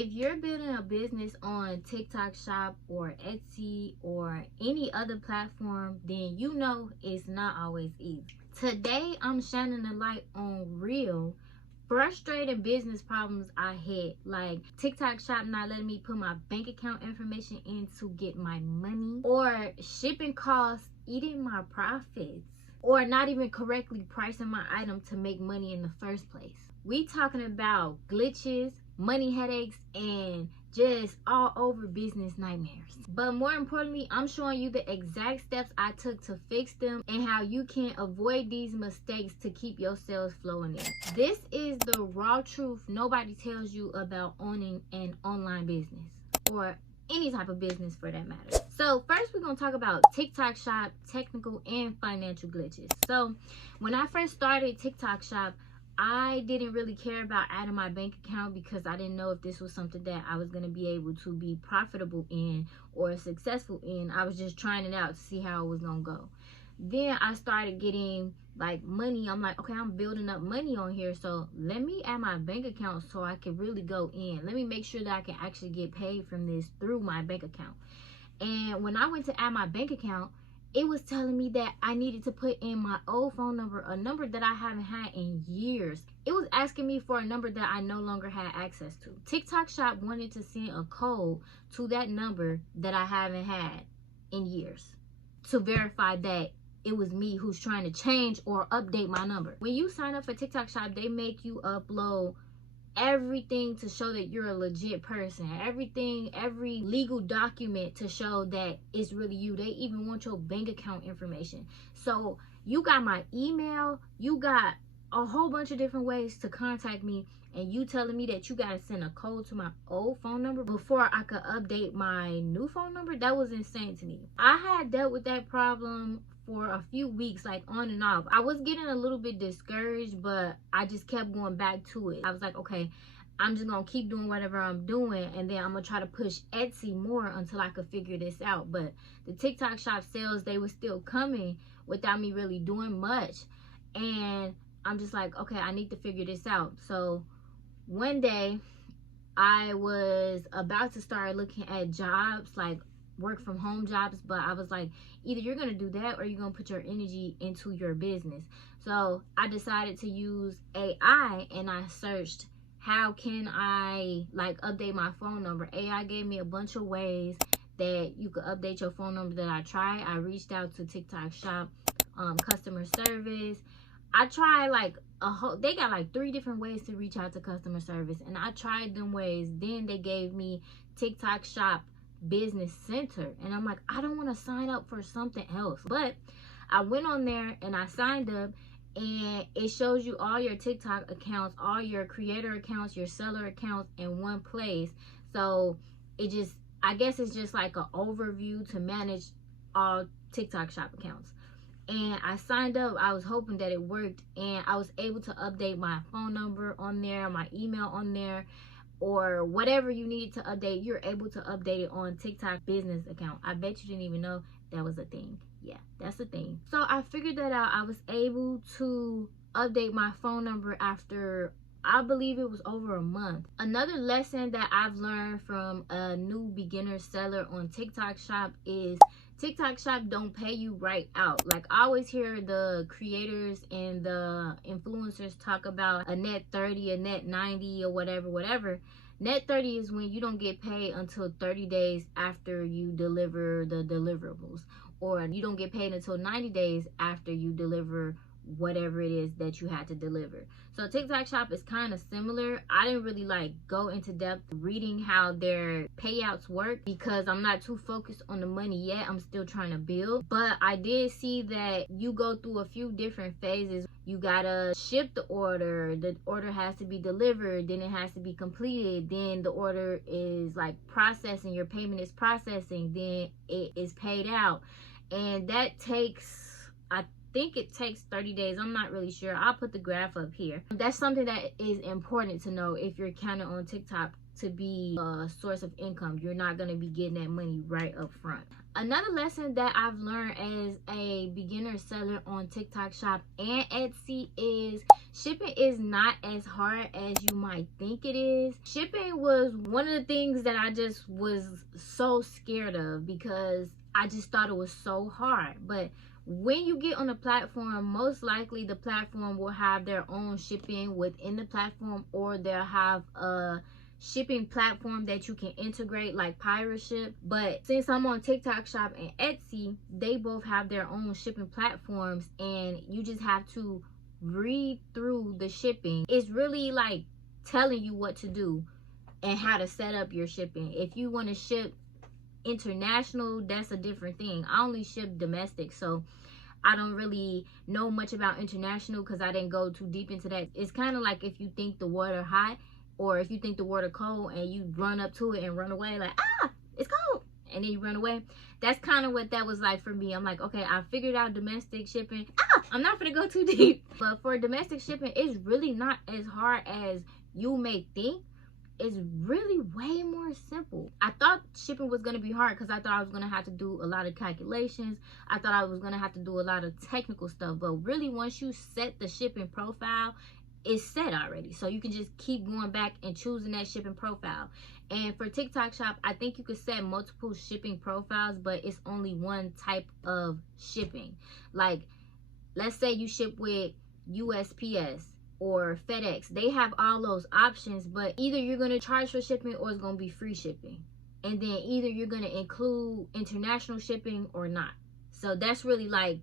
If you're building a business on TikTok Shop or Etsy or any other platform, then you know it's not always easy. Today, I'm shining a light on real frustrating business problems I had, like TikTok Shop not letting me put my bank account information in to get my money, or shipping costs eating my profits, or not even correctly pricing my item to make money in the first place. We talking about glitches, money headaches, and just all over business nightmares. But more importantly, I'm showing you the exact steps I took to fix them and how you can avoid these mistakes to keep your sales flowing in. This is the raw truth nobody tells you about owning an online business, or any type of business for that matter. So first, we're gonna talk about TikTok Shop technical and financial glitches. So when I first started TikTok Shop, I didn't really care about adding my bank account because I didn't know if this was something that I was going to be able to be profitable in or successful in. I was just trying it out to see how it was going to go. Then I started getting like money. I'm like, okay, I'm building up money on here, so let me add my bank account so I can really go in. Let me make sure that I can actually get paid from this through my bank account. And when I went to add my bank account, it was telling me that I needed to put in my old phone number, a number that I haven't had in years. It was asking me for a number that I no longer had access to. TikTok Shop wanted to send a code to that number that I haven't had in years to verify that it was me who's trying to change or update my number. When you sign up for TikTok Shop, they make you upload everything to show that you're a legit person, every legal document to show that it's really you. They even want your bank account information. So you got my email, you got a whole bunch of different ways to contact me, and you telling me that you gotta send a code to my old phone number before I could update my new phone number? That was insane to me. I had dealt with that problem for a few weeks, like on and off. I was getting a little bit discouraged, but I just kept going back to it. I was like, okay, I'm just gonna keep doing whatever I'm doing, and then I'm gonna try to push Etsy more until I could figure this out. But the TikTok Shop sales, they were still coming without me really doing much. And I'm just like, okay, I need to figure this out. So one day I was about to start looking at jobs, like work from home jobs, but I was like, either you're gonna do that or you're gonna put your energy into your business. So I decided to use AI, and I searched how can I like update my phone number. AI gave me a bunch of ways that you could update your phone number that I tried. I reached out to TikTok Shop customer service. I tried like they got like 3 different ways to reach out to customer service, and I tried them ways. Then they gave me TikTok Shop Business Center, and I'm like, I don't want to sign up for something else. But I went on there and I signed up, and it shows you all your TikTok accounts, all your creator accounts, your seller accounts in one place. So it just, I guess it's just like an overview to manage all TikTok Shop accounts. And I signed up. I was hoping that it worked, and I was able to update my phone number on there, my email on there, or whatever you need to update. You're able to update it on TikTok business account. I bet you didn't even know that was a thing. Yeah, that's the thing. So I figured that out. I was able to update my phone number after, I believe it was over a month. Another lesson that I've learned from a new beginner seller on TikTok Shop is TikTok Shop don't pay you right out. Like, I always hear the creators and the influencers talk about a net 30, a net 90, or whatever. Net 30 is when you don't get paid until 30 days after you deliver the deliverables, or you don't get paid until 90 days after you deliver whatever it is that you had to deliver. So TikTok Shop is kind of similar. I didn't really like go into depth reading how their payouts work because I'm not too focused on the money yet. I'm still trying to build. But I did see that you go through a few different phases. You gotta ship the order has to be delivered, then it has to be completed, then the order is like processing, your payment is processing, then it is paid out. And that takes, I think it takes 30 days. I'm not really sure. I'll put the graph up here. That's something that is important to know if you're counting on TikTok to be a source of income. You're not going to be getting that money right up front. Another lesson that I've learned as a beginner seller on TikTok Shop and Etsy is shipping is not as hard as you might think it is. Shipping was one of the things that I just was so scared of because I just thought it was so hard. But when you get on the platform, most likely the platform will have their own shipping within the platform, or they'll have a shipping platform that you can integrate like Payouts. But since I'm on TikTok Shop and Etsy, they both have their own shipping platforms, and you just have to read through the shipping. It's really like telling you what to do and how to set up your shipping. If you want to ship international, that's a different thing. I only ship domestic, so I don't really know much about international because I didn't go too deep into that. It's kind of like if you think the water hot, or if you think the water cold and you run up to it and run away like, ah, it's cold, and then you run away. That's kind of what that was like for me. I'm like, okay, I figured out domestic shipping. I'm not gonna go too deep. But for domestic shipping, it's really not as hard as you may think. It's really way more simple. I thought shipping was gonna be hard because I thought I was gonna have to do a lot of calculations. I thought I was gonna have to do a lot of technical stuff. But really, once you set the shipping profile, it's set already. So you can just keep going back and choosing that shipping profile. And for TikTok Shop, I think you could set multiple shipping profiles, but it's only one type of shipping. Like, let's say you ship with USPS or FedEx. They have all those options, but either you're going to charge for shipping or it's going to be free shipping. And then either you're going to include international shipping or not. So that's really like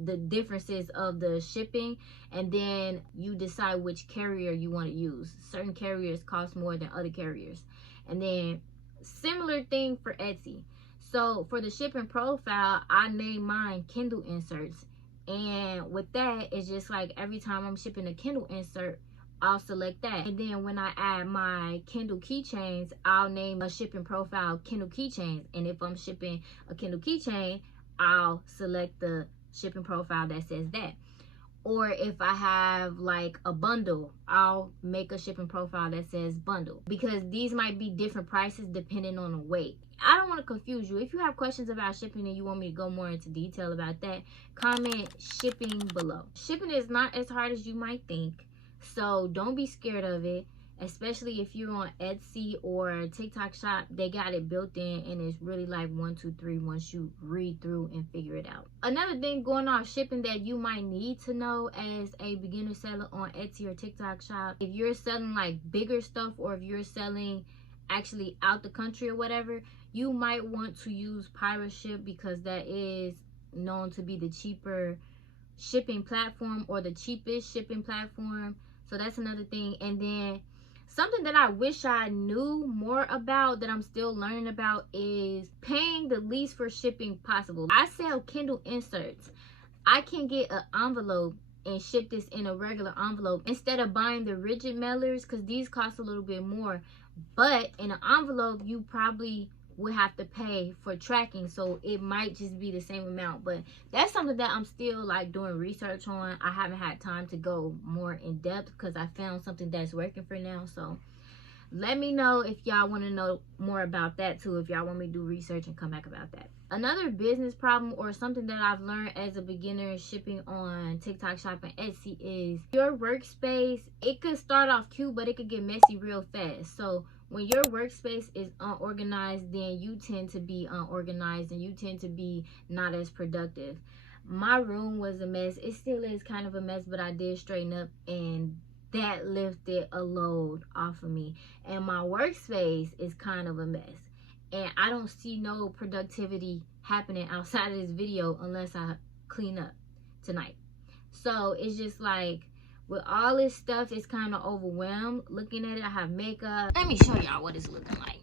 the differences of the shipping, and then you decide which carrier you want to use. Certain carriers cost more than other carriers. And then similar thing for Etsy. So for the shipping profile, I name mine Kindle inserts. And with that, it's just like every time I'm shipping a Kindle insert, I'll select that. And then when I add my Kindle keychains, I'll name a shipping profile Kindle keychains. And if I'm shipping a Kindle keychain, I'll select the shipping profile that says that. Or if I have like a bundle, I'll make a shipping profile that says bundle, because these might be different prices depending on the weight. I don't want to confuse you. If you have questions about shipping and you want me to go more into detail about that, comment shipping below. Shipping is not as hard as you might think, so don't be scared of it. Especially if you're on Etsy or TikTok Shop, they got it built in, and it's really like 1, 2, 3 once you read through and figure it out. Another thing going off shipping that you might need to know as a beginner seller on Etsy or TikTok Shop, if you're selling like bigger stuff, or if you're selling actually out the country or whatever, you might want to use Payouts, because that is known to be the cheaper shipping platform, or the cheapest shipping platform. So that's another thing. And then something that I wish I knew more about, that I'm still learning about, is paying the least for shipping possible. I sell Kindle inserts. I can get an envelope and ship this in a regular envelope instead of buying the rigid mailers, because these cost a little bit more. But in an envelope, you probably would have to pay for tracking, so it might just be the same amount. But that's something that I'm still like doing research on. I haven't had time to go more in depth because I found something that's working for now. So let me know if y'all want to know more about that too, if y'all want me to do research and come back about that. Another business problem, or something that I've learned as a beginner shipping on TikTok Shop and Etsy, is your workspace. It could start off cute, but it could get messy real fast. So when your workspace is unorganized, then you tend to be unorganized and you tend to be not as productive. My room was a mess. It still is kind of a mess, but I did straighten up, and that lifted a load off of me. And my workspace is kind of a mess, and I don't see no productivity happening outside of this video unless I clean up tonight. So it's just like, with all this stuff, it's kind of overwhelmed looking at it. I have makeup. Let me show y'all what it's looking like.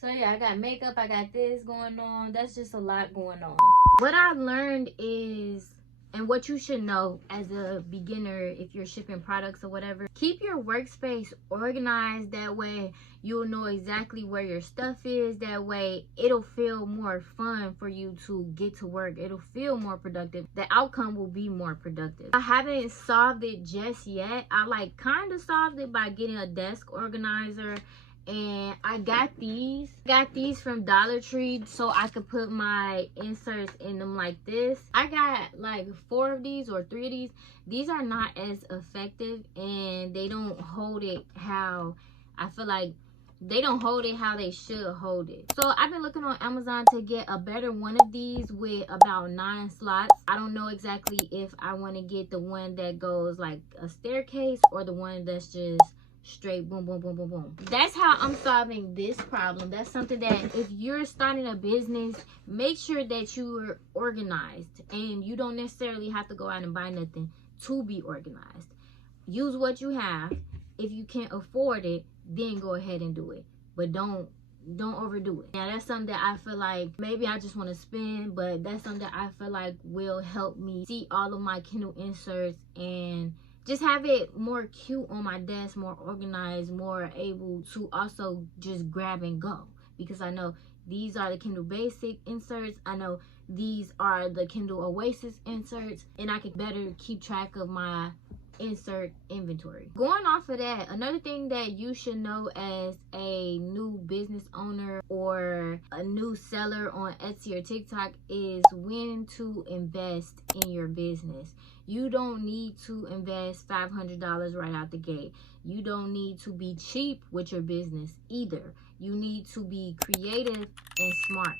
So yeah, I got makeup, I got this going on. That's just a lot going on. What I learned is, and what you should know as a beginner if you're shipping products or whatever, keep your workspace organized. That way you'll know exactly where your stuff is. That way it'll feel more fun for you to get to work. It'll feel more productive. The outcome will be more productive. I haven't solved it just yet. I like kind of solved it by getting a desk organizer and I got these from Dollar Tree so I could put my inserts in them like this. I got like 4 of these or 3 of these. These are not as effective, and they don't hold it how I feel like they don't hold it how they should hold it. So I've been looking on Amazon to get a better one of these with about 9 slots. I don't know exactly if I want to get the one that goes like a staircase or the one that's just straight boom boom boom boom boom. That's how I'm solving this problem. That's something that if you're starting a business, make sure that you're organized, and you don't necessarily have to go out and buy nothing to be organized. Use what you have. If you can't afford it, then go ahead and do it, but don't overdo it. Now that's something that I feel like maybe I just want to spend, but that's something that I feel like will help me see all of my Kindle inserts and just have it more cute on my desk, more organized, more able to also just grab and go. Because I know these are the Kindle Basic inserts. I know these are the Kindle Oasis inserts, and I can better keep track of my insert inventory. Going off of that, another thing that you should know as a new business owner or a new seller on Etsy or TikTok is when to invest in your business. You don't need to invest $500 right out the gate. You don't need to be cheap with your business either. You need to be creative and smart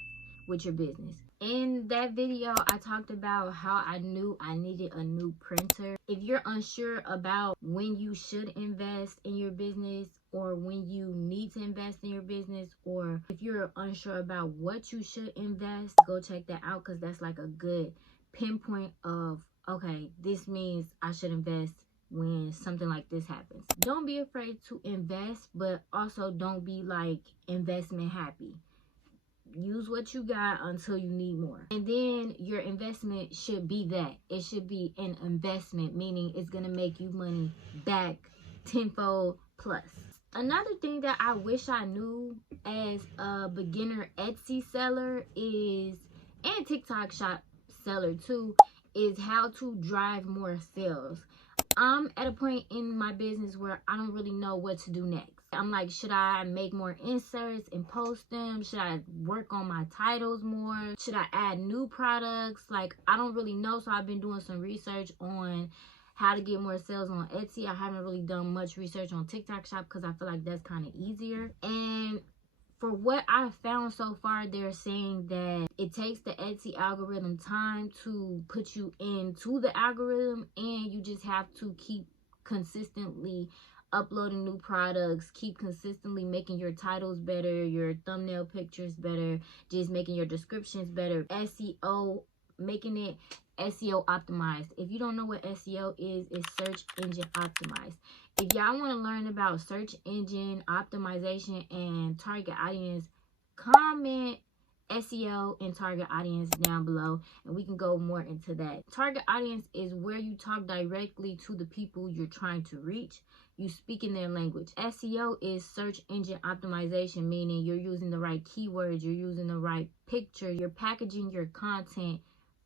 with your business. In that video, I talked about how I knew I needed a new printer. If you're unsure about when you should invest in your business or when you need to invest in your business, or if you're unsure about what you should invest, go check that out, because that's like a good pinpoint of, okay, this means I should invest when something like this happens. Don't be afraid to invest, but also don't be like investment happy. Use what you got until you need more, and then your investment should be that. It should be an investment, meaning it's gonna make you money back tenfold plus. Another thing that I wish I knew as a beginner Etsy seller is, and TikTok shop seller too, is how to drive more sales. I'm at a point in my business where I don't really know what to do next. I'm like, should I make more inserts and post them? Should I work on my titles more? Should I add new products? Like, I don't really know. So I've been doing some research on how to get more sales on Etsy. I haven't really done much research on TikTok shop because I feel like that's kind of easier. And for what I've found so far, they're saying that it takes the Etsy algorithm time to put you into the algorithm, and you just have to keep consistently uploading new products, keep consistently making your titles better, your thumbnail pictures better, just making your descriptions better, SEO, making it SEO optimized. If you don't know what SEO is, it's search engine optimized. If y'all want to learn about search engine optimization and target audience, comment SEO and target audience down below, and we can go more into that. Target audience is where you talk directly to the people you're trying to reach. You speak in their language. SEO is search engine optimization, meaning you're using the right keywords, you're using the right picture, you're packaging your content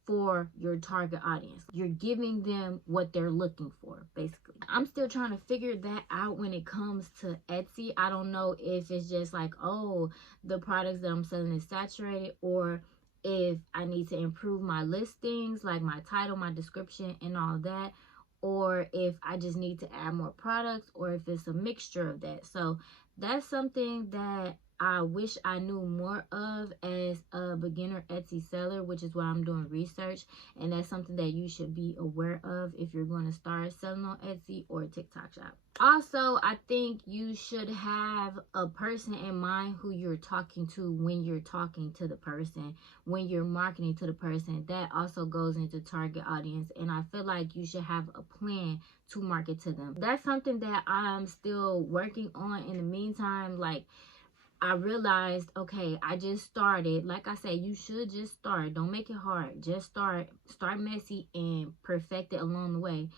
for your target audience. You're giving them what they're looking for, basically. I'm still trying to figure that out when it comes to Etsy. I don't know if it's just like, oh, the products that I'm selling is saturated, or if I need to improve my listings, like my title, my description, and all that, or if I just need to add more products, or if it's a mixture of that. So that's something that I wish I knew more of as a beginner Etsy seller, which is why I'm doing research. And that's something that you should be aware of if you're going to start selling on Etsy or TikTok shop. Also, I think you should have a person in mind who you're talking to when you're talking to the person, when you're marketing to the person. That also goes into target audience. And I feel like you should have a plan to market to them. That's something that I'm still working on. In the meantime, like, I realized, okay, I just started. Like I said, you should just start. Don't make it hard. Just start messy and perfect it along the way.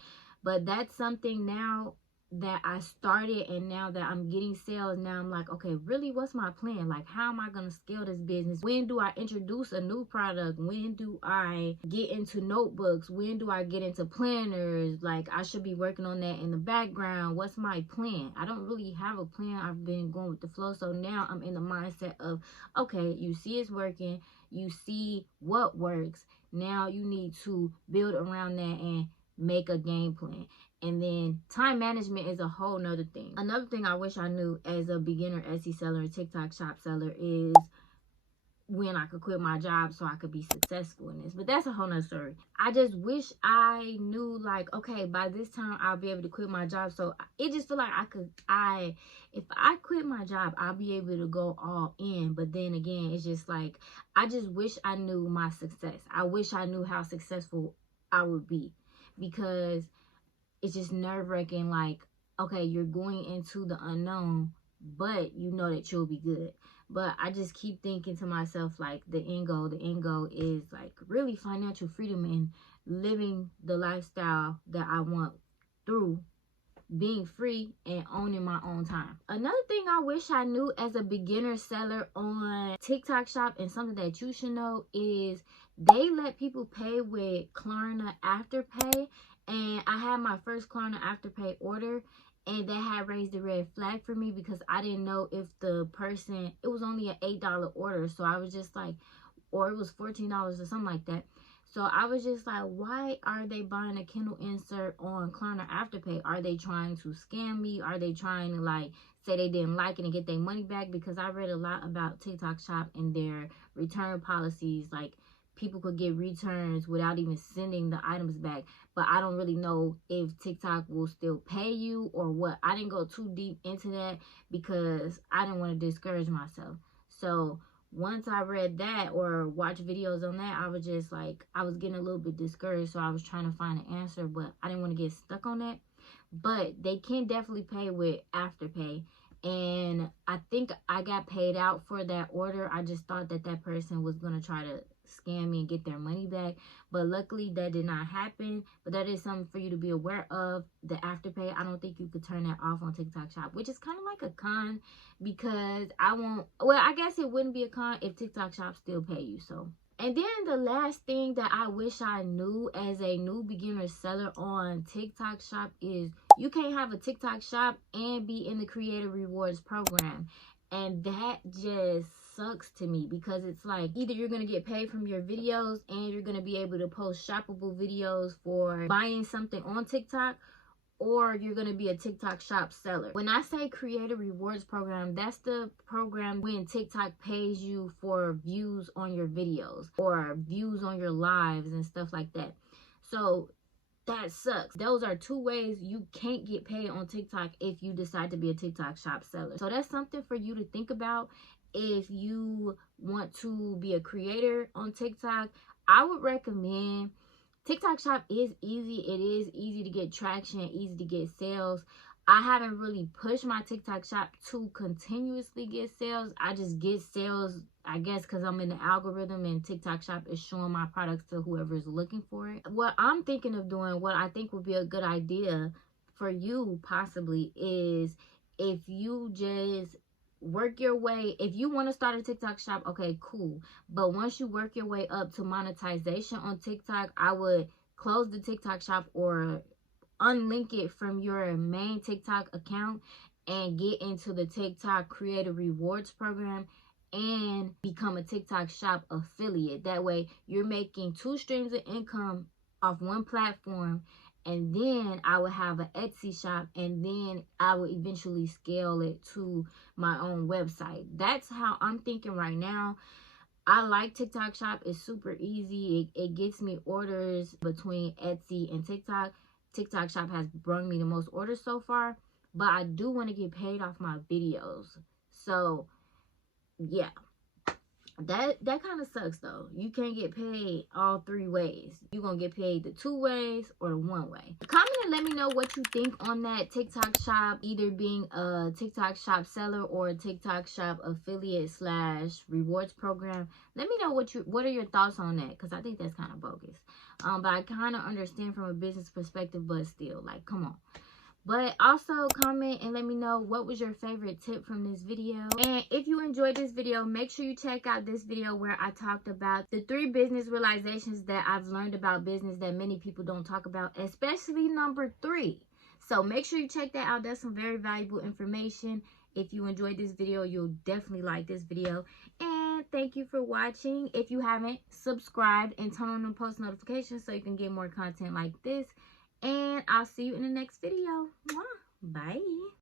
But that's something now that I started, and now that I'm getting sales, now I'm like, okay, really, what's my plan? Like, how am I going to scale this business? When do I introduce a new product? When do I get into notebooks? When do I get into planners? Like, I should be working on that in the background. What's my plan? I don't really have a plan. I've been going with the flow. So now I'm in the mindset of, okay, you see it's working. You see what works. Now you need to build around that and make a game plan. And then time management is a whole nother thing. Another thing I wish I knew as a beginner Etsy seller and TikTok shop seller is when I could quit my job so I could be successful in this. But that's a whole nother story. I just wish I knew, like, okay, by this time I'll be able to quit my job. So it just feel like if I quit my job, I'll be able to go all in. But then again, it's just like, I just wish I knew my success. I wish I knew how successful I would be, because it's just nerve-wracking. Like, okay, you're going into the unknown, but you know that you'll be good. But I just keep thinking to myself, like, the end goal is like really financial freedom and living the lifestyle that I want through being free and owning my own time. Another thing I wish I knew as a beginner seller on TikTok shop, and something that you should know, is they let people pay with Klarna Afterpay. And I had my first Klarna Afterpay order, and that had raised a red flag for me, because I didn't know if the person, it was only an $8 order. So I was just like, or it was $14 or something like that. So I was just like, why are they buying a Kindle insert on Klarna Afterpay? Are they trying to scam me? Are they trying to, like, say they didn't like it and get their money back? Because I read a lot about TikTok shop and their return policies. Like, people could get returns without even sending the items back. But I don't really know if TikTok will still pay you or what. I didn't go too deep into that because I didn't want to discourage myself. So once I read that or watched videos on that, I was just like, I was getting a little bit discouraged. So I was trying to find an answer, but I didn't want to get stuck on that. But they can definitely pay with Afterpay. And I think I got paid out for that order. I just thought that that person was going to try to scam me and get their money back. But luckily that did not happen. But that is something for you to be aware of, the Afterpay. I don't think you could turn that off on TikTok shop, which is kind of like a con, because I guess it wouldn't be a con if TikTok shop still pay you. So, and then the last thing that I wish I knew as a new beginner seller on TikTok shop is you can't have a TikTok shop and be in the creator rewards program. And that just sucks to me, because it's like, either you're going to get paid from your videos and you're going to be able to post shoppable videos for buying something on TikTok, or you're going to be a TikTok shop seller. When I say creator rewards program, that's the program when TikTok pays you for views on your videos or views on your lives and stuff like that. So that sucks. Those are two ways you can't get paid on TikTok if you decide to be a TikTok shop seller. So that's something for you to think about if you want to be a creator on TikTok. I would recommend TikTok shop is easy. It is easy to get traction, easy to get sales. I haven't really pushed my TikTok shop to continuously get sales. I just get sales, I guess, because I'm in the algorithm and TikTok shop is showing my products to whoever's looking for it. What I'm thinking of doing, what I think would be a good idea for you possibly, is if you just work your way, if you want to start a TikTok shop, okay, cool. But once you work your way up to monetization on TikTok, I would close the TikTok shop or unlink it from your main TikTok account and get into the TikTok Creator Rewards program and become a TikTok shop affiliate. That way you're making 2 streams of income off one platform, and then I would have an Etsy shop, and then I would eventually scale it to my own website. That's how I'm thinking right now. I like TikTok shop. It's super easy. It gets me orders between Etsy and TikTok. TikTok shop has brought me the most orders so far, but I do want to get paid off my videos. So yeah, that kind of sucks though. You can't get paid all 3 ways. You're gonna get paid the 2 ways or the 1 way. Comment and let me know what you think on that TikTok shop, either being a TikTok shop seller or a TikTok shop affiliate / rewards program. Let me know what are your thoughts on that, because I think that's kind of bogus. But I kind of understand from a business perspective, but still, like, come on. But also comment and let me know what was your favorite tip from this video. And if you enjoyed this video, make sure you check out this video where I talked about the 3 business realizations that I've learned about business that many people don't talk about, especially number 3. So make sure you check that out. That's some very valuable information. If you enjoyed this video, you'll definitely like this video. And thank you for watching. If you haven't, subscribe and turn on the post notifications so you can get more content like this. And I'll see you in the next video. Bye.